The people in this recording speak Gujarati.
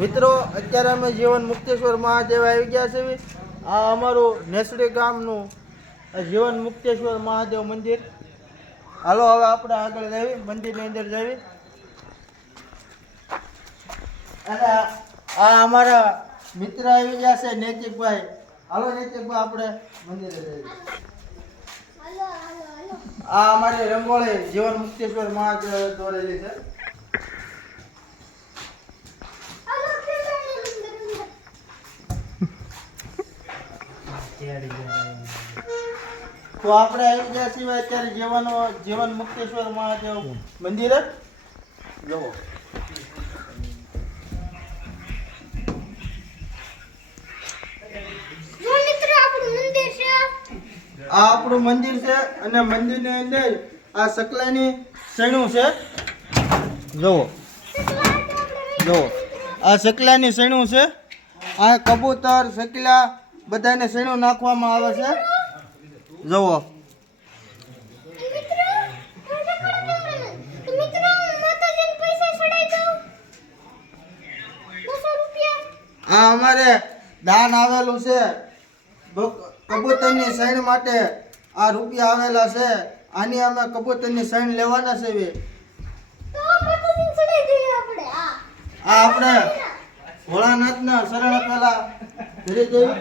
મિત્રો અત્યારે અમે જીવન મુક્તેશ્વર મહાદેવ આવી ગયા છે। આ અમારું નેસડી ગામનું જીવન મુક્તેશ્વર મહાદેવ મંદિર। હાલો હવે આપણે આગળ જઈએ, મંદિરની અંદર જઈએ। અને આ અમારા મિત્ર આવી ગયા છે નૈતિકભાઈ। હાલો નૈતિકભાઈ આપણે મંદિરે જઈએ। આ અમારી રંગોળી જીવન મુક્તેશ્વર મહાદેવ દોરેલી છે। તો આપણે આવી ગયા છીએ અત્યારે જીવન મુક્તેશ્વર મહાદેવ મંદિરે। જુઓ આ આપણું મંદિર છે અને મંદિરની અંદર આ સકલાની સૈણું છે। જુઓ જુઓ આ સકલાની સૈણું છે। આ કબૂતર સકલા બધાને સૈણું નાખવામાં આવે છે। જુઓ આ અમારે દાન આવેલું છે કબૂતરની સૈણ માટે। આ રૂપિયા આવેલા છે, આની અમે કબૂતરની સૈણ લેવાના છે। આ આપણે ભોળાનાથના શરણ પેલા ધીરે ધીરે